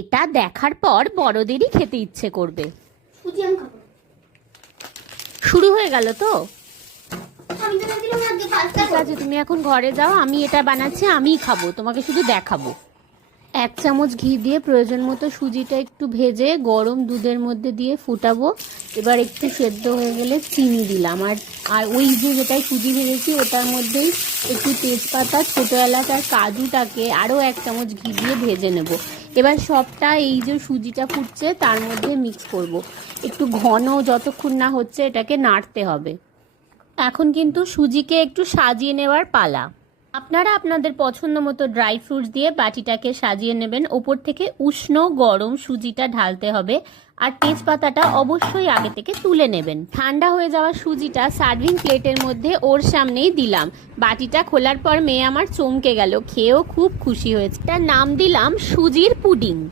এটা দেখার পর বড়দেরই খেতে ইচ্ছে করবে। সুজি আমি খাবো। শুরু হয়ে গেল তো? আমি তো ভাবছিলাম আজকে পাস্তা ঠিক আছে, তুমি এখন ঘরে যাও, আমি এটা বানাচ্ছি, আমিই খাবো, তোমাকে শুধু দেখাবো। 1 চামচ ঘি দিয়ে প্রয়োজন মতো সুজিটা একটু ভেজে গরম দুধের মধ্যে দিয়ে ফুটাবো। এবার একটু সেদ্ধ হয়ে গেলে চিনি দিলাম, আর ওই যেটাই সুজি ভেজেছি ওটার মধ্যেই একটু তেজপাতা, ছোটো এলাচ আর কাজুটাকে আরও 1 চামচ ঘি দিয়ে ভেজে নেব। এবার সবটা এই যে সুজিটা ফুটছে তার মধ্যে মিক্স করব। একটু ঘন যতক্ষণ না হচ্ছে এটাকে নাড়তে হবে। এখন কিন্তু সুজিকে একটু সাজিয়ে নেওয়ার পালা। আপনারা আপনাদের পছন্দ মতো ড্রাই ফ্রুটস দিয়ে বাটিটাকে সাজিয়ে নেবেন। ওপর থেকে উষ্ণ গরম সুজিটা ঢালতে হবে, আর তেজপাতাটা অবশ্যই আগে থেকে তুলে নেবেন। ঠান্ডা হয়ে যাওয়া সুজিটা সার্ভিং প্লেটের মধ্যে ওর সামনেই দিলাম। বাটিটা খোলার পর মেয়ে আমার চমকে গেল, খেয়েও খুব খুশি হয়েছে। তার নাম দিলাম সুজির পুডিং।